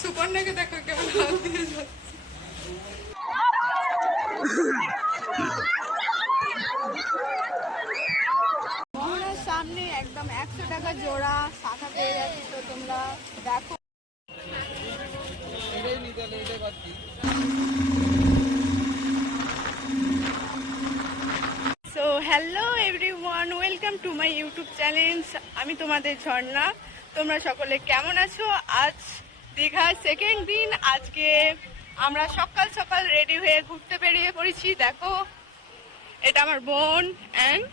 সুপর্ণাকে দেখো কেমন হাত দিয়ে যাচ্ছে। মোহনার সামনে একদম 100 টাকা জোড়া শাখা পেয়ে যাচ্ছে, তো তোমরা দেখো। So hello everyone, welcome to my YouTube channel. আমি তোমাদের ঝর্ণা। তোমরা সকলে কেমন আছো? আজ দীঘার সেকেন্ড দিন। আজকে আমরা সকাল সকাল রেডি হয়ে ঘুরতে বেরিয়ে পড়েছি। দেখো, এটা আমার বোন অ্যান্ড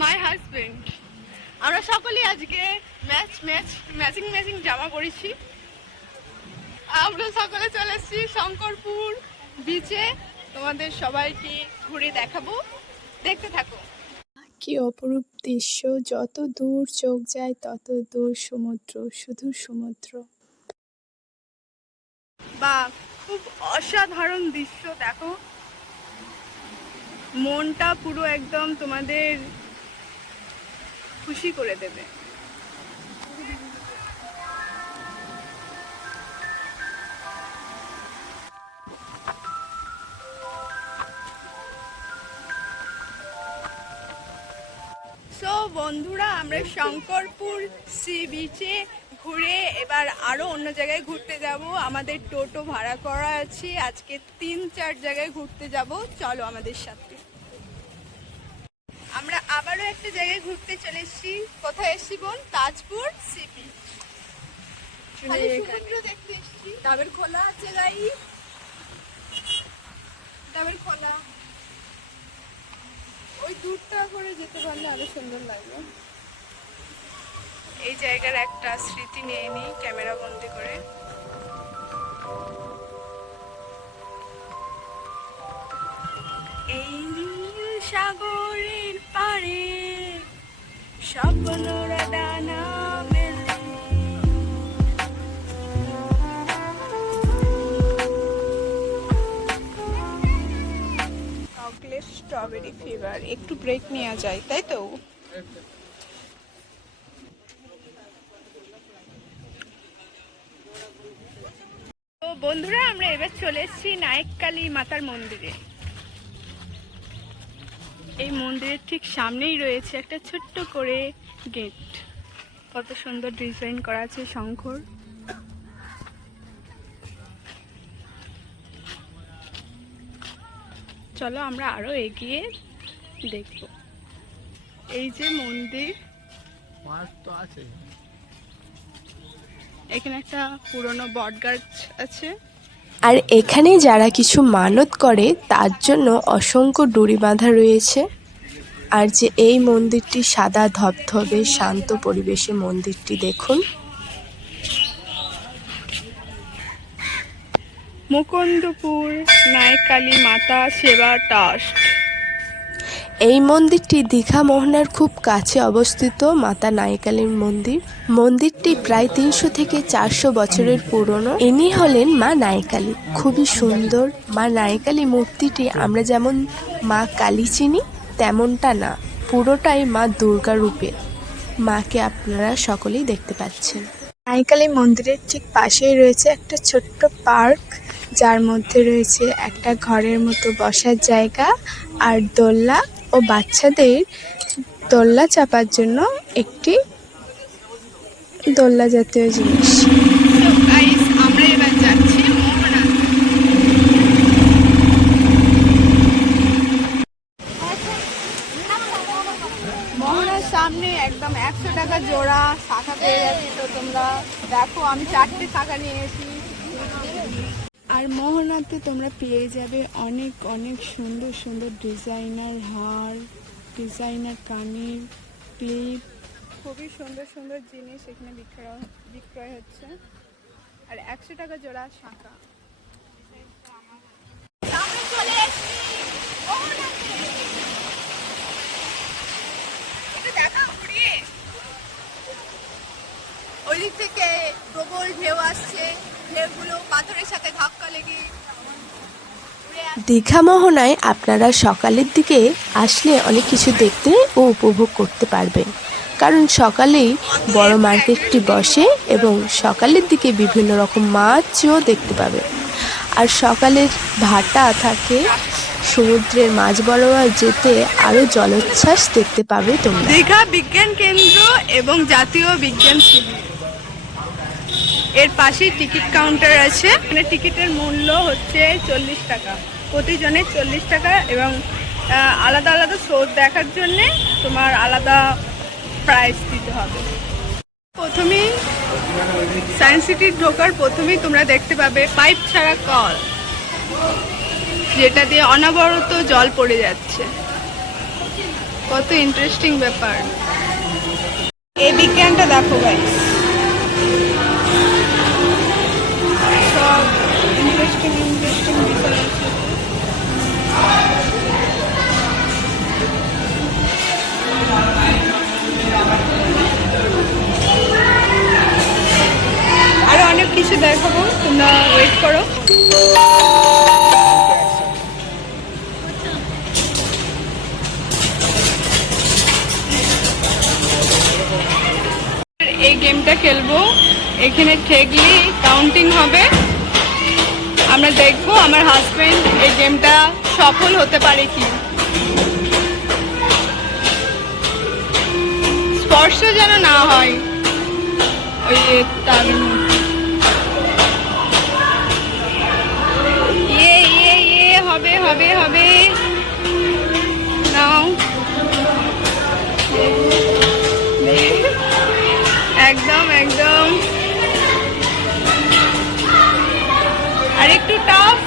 মাই হাজবেন্ড। আমরা সকলেই আজকে ম্যাচিং জামা পরেছি। আমরা সকালে চলে এসেছি শঙ্করপুর বিচে। তোমাদের সবাইকে ঘুরে দেখাবো, দেখতে থাকো। কি অপরূপ দৃশ্য! যত দূর চোখ যায় তত দূর সমুদ্র, শুধু সমুদ্র। বা খুব অসাধারণ দৃশ্য। দেখো, মনটা পুরো একদম তোমাদের খুশি করে দেবে। সো বন্ধুরা, আমরা শঙ্করপুর সি বিচে ঘুরে এবার আরো অন্য জায়গায় ঘুরতে যাব। আমাদের টোটো ভাড়া করা আছে, আজকে 3-4 জায়গায় ঘুরতে যাব। চলো আমাদের সাথে। আমরা আবারও একটা জায়গায় ঘুরতে চলে এসেছি। কোথায় এসেছি বোন? Tajpur sea beach. সমুদ্র দেখতে এসেছি। ডাবের খোলা আছে গাই, ডাবের খোলা। ওই দূরটা করে যেতে পারলে আরো সুন্দর লাগবে। এই জায়গার একটা স্মৃতি নিয়ে নিই ক্যামেরা বন্দি করে। এই নীল সাগরের পাড়ে স্বপ্নরা ডানা মেলে। Chocolate strawberry flavour. একটু ব্রেক নেওয়া যায়, তাই তো? তো বন্ধুরা, আমরা এবার চলে এসেছি নায়েককালী মাতার মন্দিরে। এই মন্দিরের ঠিক সামনেই রয়েছে একটা ছোট্ট করে গেট। কত সুন্দর ডিজাইন করা আছে শঙ্কর। চলো আমরা আরো এগিয়ে দেখব। এই যে মন্দির, এখানে একটা পুরনো বট গাছ আছে। আর এখানে যারা কিছু মানত করে তার জন্য অসংখ্য ডুরি বাঁধা রয়েছে। আর যে এই মন্দিরটি সাদা ধবধবে শান্ত পরিবেশে মন্দিরটি দেখুন। মুকুন্দপুর নায়েককালী মাতা সেবা ট্রাস্ট। এই মন্দিরটি দীঘা মোহনার খুব কাছে অবস্থিত মাতা নায়েকালীর মন্দির। মন্দিরটি প্রায় 300 থেকে 400 বছরের পুরনো। ইনি হলেন মা নায়েকালী। খুবই সুন্দর। মা নায়েকালী মূর্তিটি আমরা যেমন মা কালী চিনি তেমনটা না, পুরোটাই মা দুর্গা রূপে। মাকে আপনারা সকলেই দেখতে পাচ্ছেন। নায়েকালী মন্দিরের ঠিক পাশেই রয়েছে একটা ছোট্ট পার্ক, যার মধ্যে রয়েছে একটা ঘরের মতো বসার জায়গা আর দোলনা ও বাচ্চাদের দোলনা চাপার জন্য একটি দোলনা জাতীয় জিনিস। আমরা এবার যাচ্ছি মোহনা। মোহনার সামনে একদম 100 টাকা জোড়া শাখা পেয়ে যাচ্ছে, তো তোমরা দেখো। আমি 4টে শাখা নিয়েছি। আর মোহনাতে তোমরা পেয়ে যাবে অনেক অনেক সুন্দর সুন্দর ডিজাইনার হার, ডিজাইনার কানের ক্লিপ। খুবই সুন্দর সুন্দর জিনিস এখানে বিক্রয় হচ্ছে। আর 100 টাকা জোড়া শাখা। ওই দিক থেকে প্রবল ঢেউ আসছে, ঢেউগুলো পাথরের সাথে ধাক্কা লেগে। দীঘা মোহনায় আপনারা সকালের দিকে আসলে অনেক কিছু দেখতে ও উপভোগ করতে পারবেন, কারণ সকালেই বড় মার্কেটটি বসে এবং সকালের দিকে বিভিন্ন রকম মাছও দেখতে পাবে। আর সকালের ভাটা থাকে, সমুদ্রের মাঝ বরাবর যেতে আরও জলোচ্ছ্বাস দেখতে পাবে তোমরা। দীঘা বিজ্ঞান কেন্দ্র এবং জাতীয় বিজ্ঞান শিবির এর পাশেই টিকিট কাউন্টার আছে। এখানে টিকিটের মূল্য হচ্ছে 40 টাকা, প্রতিজনের 40 টাকা, এবং আলাদা আলাদা শো দেখার জন্যে তোমার আলাদা প্রাইস দিতে হবে। প্রথমেই সায়েন্স সিটি ঢোকার প্রথমেই তোমরা দেখতে পাবে পাইপ ছাড়া কল, যেটা দিয়ে অনবরত জল পড়ে যাচ্ছে। কত ইন্টারেস্টিং ব্যাপার। এই বিজ্ঞানটা দেখো গাইস, সব ইন্টারেস্টিং বিষয় আছে। আরো অনেক কিছু দেখাবো, তোমরা ওয়েট করো। এই গেমটা খেলবো, এখানে ঠেকলি কাউন্টিং হবে। আমরা দেখবো আমার হাজবেন্ড এই গেমটা সফল হতে পারে কি। স্পর্শ যেন না হয় ওই তার। ইয়ে হবে হবে হবে, নাও। একদম একদম, আর একটু টাফ।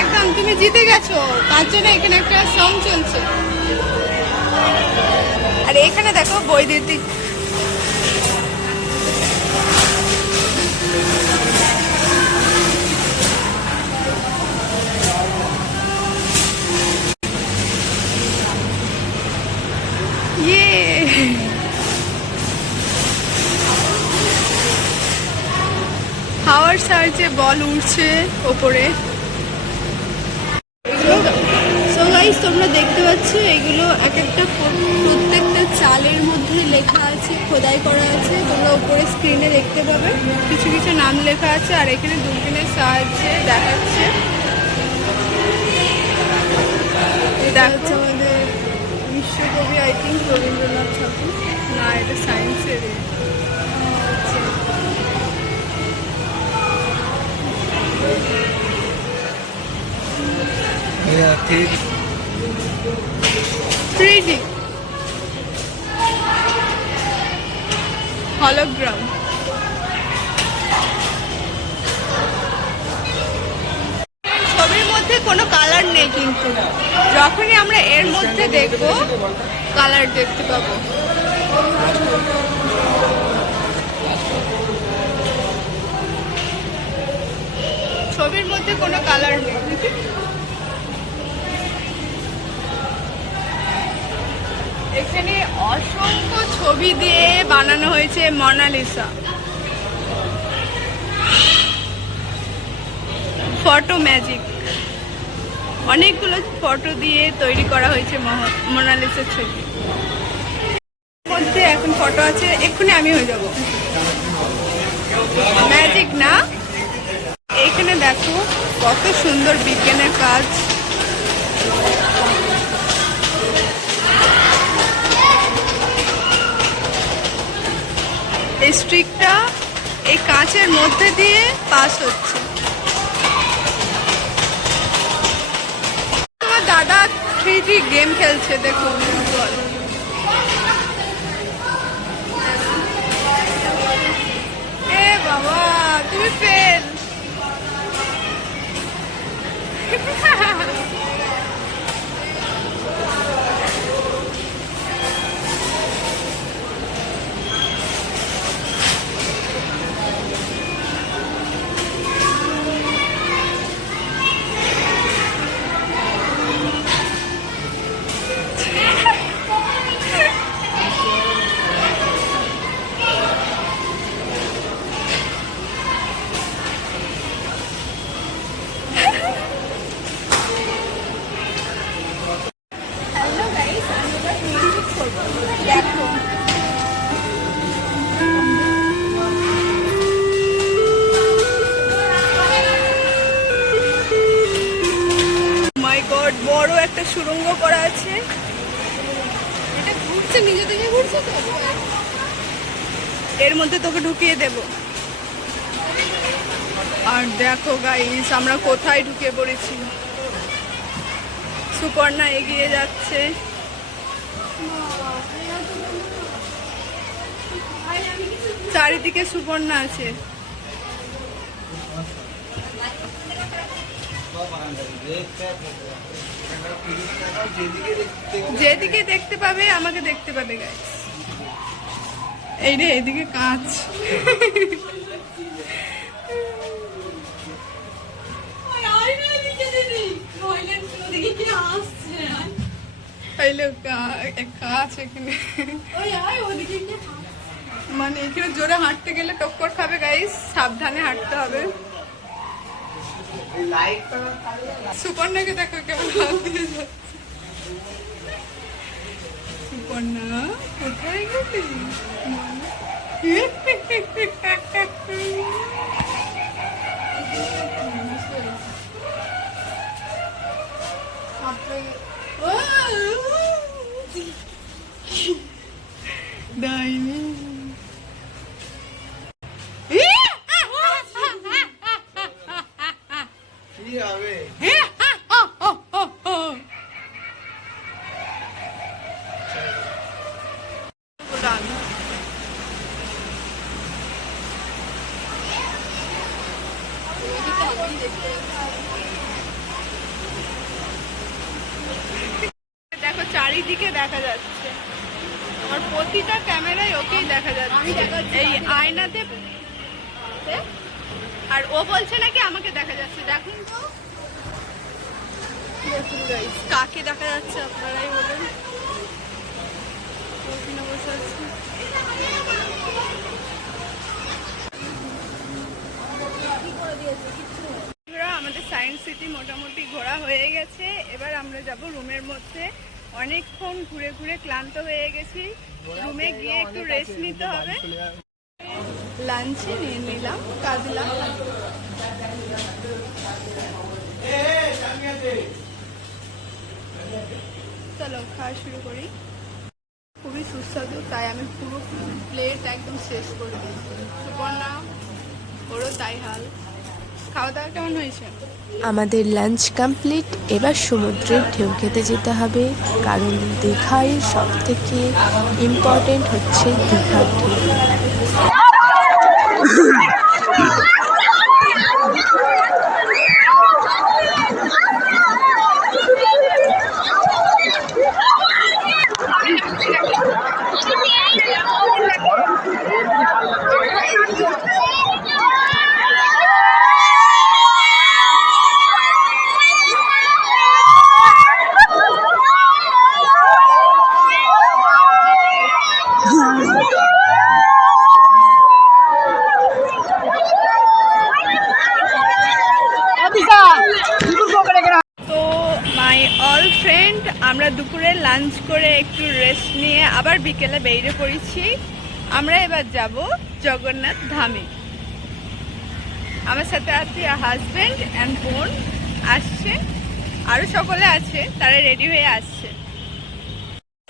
একদম তুমি জিতে গেছো, তার জন্য এখানে একটা সং চলছে। আর এখানে দেখো বৈদ্যুতিক হাওয়ার সাহায্যে বল উঠছে ওপরে। সো গাইস, তোমরা দেখতে পাচ্ছ এগুলো এক একটা প্রত্যেকটা চালের মধ্যে লেখা আছে, খোদাই করা আছে। তোমরা উপরে স্ক্রিনে দেখতে পাবে কিছু কিছু নাম লেখা আছে, আর এখানে দূরবীনের সাহায্যে দেখাচ্ছে। দেখো আমাদের বিশ্বকবি, আই থিঙ্ক রবীন্দ্রনাথ ঠাকুর। না, এটা সায়েন্সের। ঠিক 3D হলোগ্রাম। ছবির মধ্যে কোনো কালার নেই, কিন্তু যখনই আমরা এর মধ্যে দেখব কালার দেখতে পাবো। ছবির মধ্যে কোনো কালার নেই। এখানে অসংখ্য ছবি দিয়ে বানানো হয়েছে মোনালিসা। ফটো ম্যাজিক, অনেকগুলো ফটো দিয়ে তৈরি করা হয়েছে মোনালিসার ছবি। মধ্যে এখন ফটো আছে, এক্ষুনি আমি হয়ে যাব। ম্যাজিক না, এখানে দেখো কত সুন্দর বিজ্ঞানের কাজ। এই স্ট্রিকটা এই কাঁচের মধ্যে দিয়ে পাস হচ্ছে। তোমার দাদা 3D গেম খেলছে, দেখো ফুটবল। এ বাবা, তুমি ফেল। একটা সুড়ঙ্গ করা আছে, এটা ঘুরছে, নিজে থেকে ঘুরছে তো। এর মধ্যে তোকে ঢুকিয়ে দেব। আর দেখো গাইস, আমরা কোথায় ঢুকে পড়েছি। সুপর্ণা এগিয়ে যাচ্ছে। চারিদিকে সুপর্ণা আছে। যেদিকে দেখতে পাবে আমাকে দেখতে পাবে গাইস। এই রে, এদিকে কাঁচ। কাঁচ এখানে, মানে এখানে জোরে হাঁটতে গেলে টক্কর খাবে গাইস, সাবধানে হাঁটতে হবে। সুপর্ণাকে দেখো কেমন হাত দিয়ে যাচ্ছে। সুপর্ণা কোথায় গেলি? ডাইনি। দেখো চারিদিকে দেখা যাচ্ছে, আমার প্রতিটা ক্যামেরায় ওকেই দেখা যাচ্ছে এই আয়নাতে। আর ও বলছে নাকি আমাকে দেখা যাচ্ছে। দেখুন তো, দেখুন গাইস, কাকে দেখা যাচ্ছে আপনারাই বলুন। বসে আছে। আমাদের সায়েন্স সিটি মোটামুটি ঘোরা হয়ে গেছে। এবার আমরা যাব রুমের মধ্যে। অনেকক্ষণ ঘুরে ঘুরে ক্লান্ত হয়ে গেছি, রুমে গিয়ে একটু রেস্ট নিতে হবে। লাঞ্চে নিয়ে নিলাম কাজলা। চলো খাওয়া শুরু করি। খুবই সুস্বাদু, তাই আমি পুরো প্লেট একদম শেষ করে দিয়েছি। সুপর্ণা, ওরও তাই হাল। খাওয়া দাওয়া কেমন হয়েছে? আমাদের লাঞ্চ কমপ্লিট। এবার সমুদ্রের ঢেউ খেতে যেতে হবে, কারণ দীঘায় সব থেকে ইম্পর্টেন্ট হচ্ছে দীঘার ঢেউ। তো মাই অল ফ্রেন্ড, আমরা দুপুরে লাঞ্চ করে একটু রেস্ট নিয়ে আবার বিকেলে বেরিয়ে পড়েছি। আমরা এবার যাব জগন্নাথ ধামে। আমার সাথে আছে হাজব্যান্ড অ্যান্ড বোন আসছে, আরও সকলে আছে, তারা রেডি হয়ে আসছে।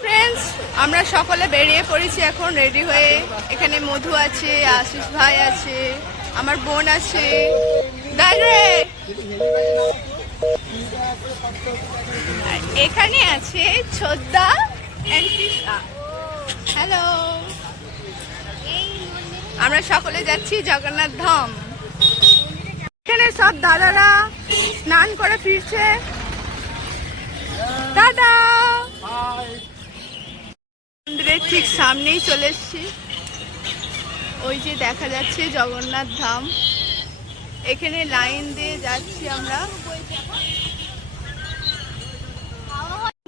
ফ্রেন্ডস, আমরা সকলে বেরিয়ে পড়েছি এখন রেডি হয়ে। এখানে মধু আছে, আশিস ভাই আছে, আমার বোন আছে। এখানে আছে ছোদ্দা এন্ড কৃষ্ণা। হ্যালো, আমরা সকলে যাচ্ছি জগন্নাথ ধাম। এখানে সব দাদারা স্নান করে ফিরছে। টাটা। মন্দিরের ঠিক সামনেই চলে এসেছি। ওই যে দেখা যাচ্ছে জগন্নাথ ধাম। এখানে লাইন দিয়ে যাচ্ছি আমরা।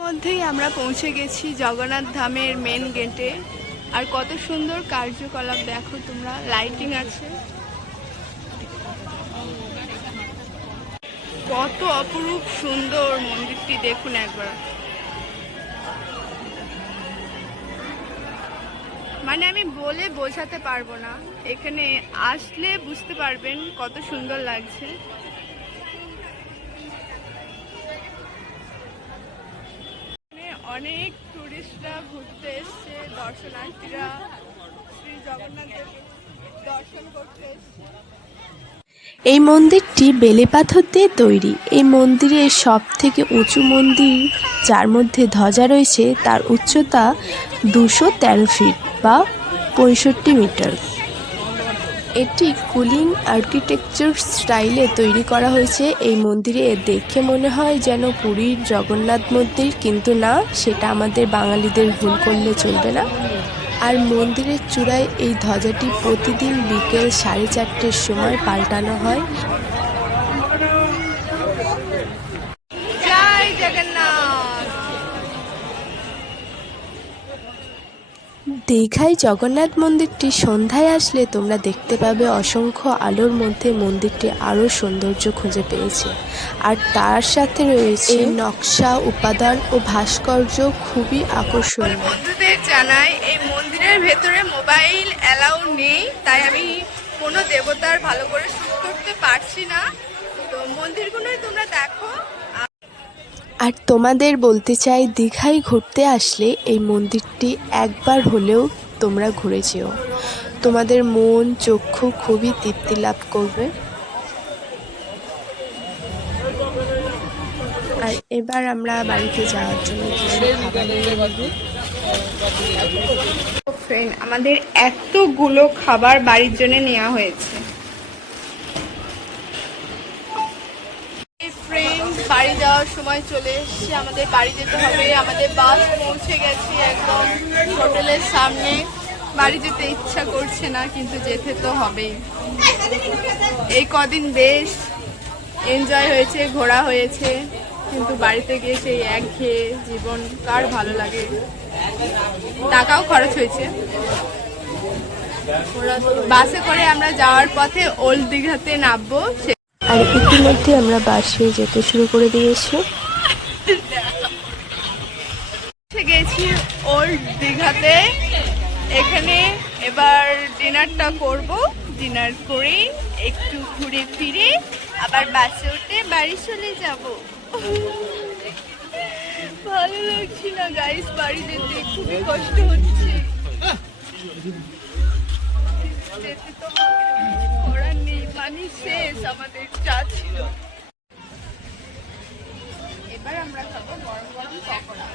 মধ্যেই আমরা পৌঁছে গেছি জগন্নাথ ধামের মেন গেটে। আর কত সুন্দর কার্যকলাপ দেখো তোমরা, লাইটিং আছে। কত অপরূপ সুন্দর মন্দিরটি, দেখুন একবার। মানে আমি বলে বোঝাতে পারবো না, এখানে আসলে বুঝতে পারবেন কত সুন্দর লাগছে। অনেক টুরিস্টরা ঘুরতে এসছে, দর্শনার্থীরা শ্রী জগন্নাথের দর্শন করতে এসছে। এই মন্দিরটি বেলে পাথর দিয়ে তৈরি। এই মন্দিরের সব থেকে উঁচু মন্দির, যার মধ্যে ধ্বজা রয়েছে, তার উচ্চতা 213 ফিট বা 65 মিটার। এটি কুলিং আর্কিটেকচার স্টাইলে তৈরি করা হয়েছে। এই মন্দিরে দেখে মনে হয় যেন পুরীর জগন্নাথ মন্দির, কিন্তু না, সেটা আমাদের বাঙালিদের ভুল করলে চলবে না। আর মন্দিরের চূড়ায় এই ধ্বজাটি প্রতিদিন বিকেল 4:30-র সময় পাল্টানো হয়। জয় জগন্নাথ। দীঘায় জগন্নাথ মন্দিরটি সন্ধ্যায় আসলে তোমরা দেখতে পাবে অসংখ্য আলোর মধ্যে মন্দিরটি আরও সৌন্দর্য খুঁজে পেয়েছে। আর তার সাথে রয়েছে নকশা, উপাদান ও ভাস্কর্য খুবই আকর্ষণীয়। বন্ধুদের জানাই, এই মন্দিরের ভেতরে মোবাইল অ্যালাউ নেই, তাই আমি কোনো দেবতার ভালো করে শুট করতে পারছি না। তো মন্দিরগুলোই তোমরা দেখো। আর তোমাদের বলতে চাই, দীঘায় ঘুরতে আসলে এই মন্দিরটি একবার হলেও তোমরা ঘুরে যেও। তোমাদের মন চক্ষু খুবই তৃপ্তি লাভ করবে। আর এবার আমরা বাড়িতে যাওয়ার জন্য ফ্রেন্ড, আমাদের এতগুলো খাবার বাড়ির জন্য নেওয়া হয়েছে। ফ্রেন্ড, বাড়ি যাওয়ার সময় চলে এসেছে, আমাদের বাড়ি যেতে হবে। আমাদের বাস পৌঁছে গেছে একদম হোটেলের সামনে। বাড়ি যেতে ইচ্ছা করছে না, কিন্তু যেতে তো হবেই। এই কদিন বেশ এনজয় হয়েছে, ঘোরা হয়েছে, কিন্তু বাড়িতে গিয়ে সেই একঘেয়ে জীবন কার ভালো লাগে। টাকাও খরচ হয়েছে। বাসে করে আমরা যাওয়ার পথে ওল্ড দীঘাতে নামবো। আর ইতিমধ্যে আমরা বাসে যেতে শুরু করে দিয়েছি। গেছি ওল্ড দীঘাতে। এখানে এবার ডিনারটা করব। ডিনার করে একটু ঘুরে ফিরে আবার বাসে উঠে বাড়ি চলে যাব। ভালো লাগছে না গাইস, বাড়ি যেতে খুবই কষ্ট হচ্ছে। যেতে তো হবে, করার নেই, পানি শেষ, আমাদের চা ছিল। এবার আমরা খাবো গরম গরম পকোড়া।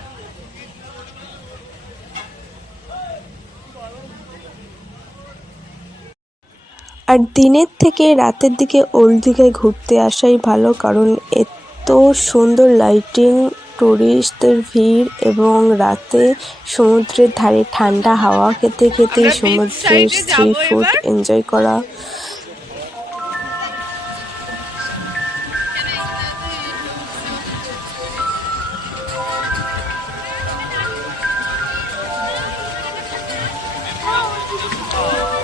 আর দিনের থেকে রাতের দিকে ওল্ড দীঘায় ঘুরতে আসাই ভালো, কারণ এত সুন্দর লাইটিং, টুরিস্টদের ভিড় এবং রাতে সমুদ্রের ধারে ঠান্ডা হাওয়া খেতে খেতে আমরা সমুদ্রের beach side এ সি যাবো ফুড এবার। এনজয় করা।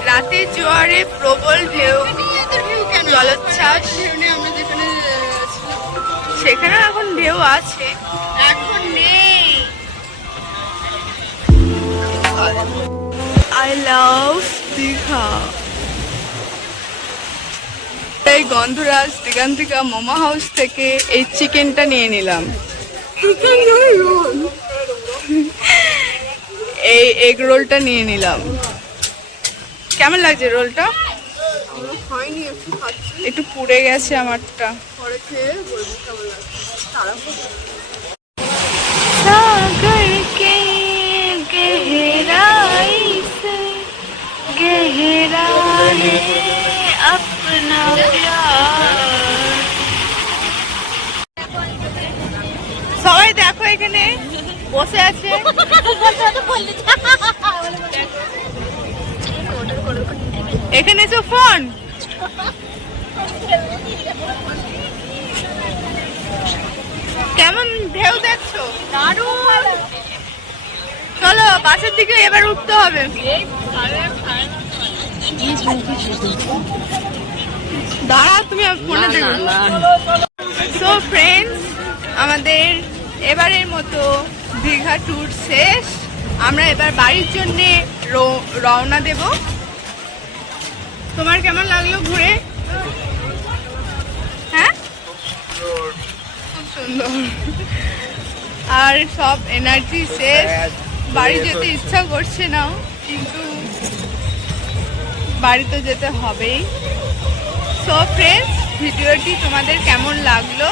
রাতের জোয়ারে প্রবল ঢেউ, জলোচ্ছ্বাস। সেখানে এখন ঢেউ আছে, এখন নেই। I love Digha. এই গন্ধরাজ দিগান্তিকা মোমো হাউস থেকে এই চিকেনটা নিয়ে নিলাম। এই এগ রোলটা নিয়ে নিলাম। কেমন লাগছে রোলটা? একটু পুড়ে গেছে আমারটা। सागर के गहराई से गहरा है अपना प्यार। সবাই দেখো এখানে বসে আছে। এখানে তো ফোন। কেমন ঢেউ দেখছো? দারুণ। চলো বাসের দিকে এবার উঠতে হবে। দাঁড়া, তুমি ফোনে দেখো। সো ফ্রেন্ডস, আমাদের এবারের মতো দীঘা ট্যুর শেষ। আমরা এবার বাড়ির জন্যে রওনা দেব। তোমার কেমন লাগলো ঘুরে? হ্যাঁ, খুব সুন্দর। আর সব এনার্জি শেষ, বাড়ি যেতে ইচ্ছা করছে না, কিন্তু বাড়ি তো যেতে হবেই। সো ফ্রেন্ডস, ভিডিওটি তোমাদের কেমন লাগলো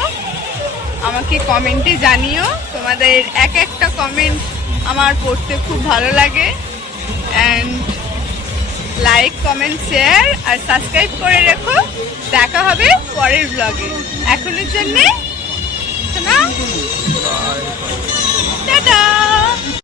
আমাকে কমেন্টে জানিও। তোমাদের এক একটা কমেন্ট আমার পড়তে খুব ভালো লাগে। অ্যান্ড লাইক, কমেন্ট, শেয়ার আর সাবস্ক্রাইব করে রেখো। দেখা হবে পরের ব্লগে। এখনের জন্যে না।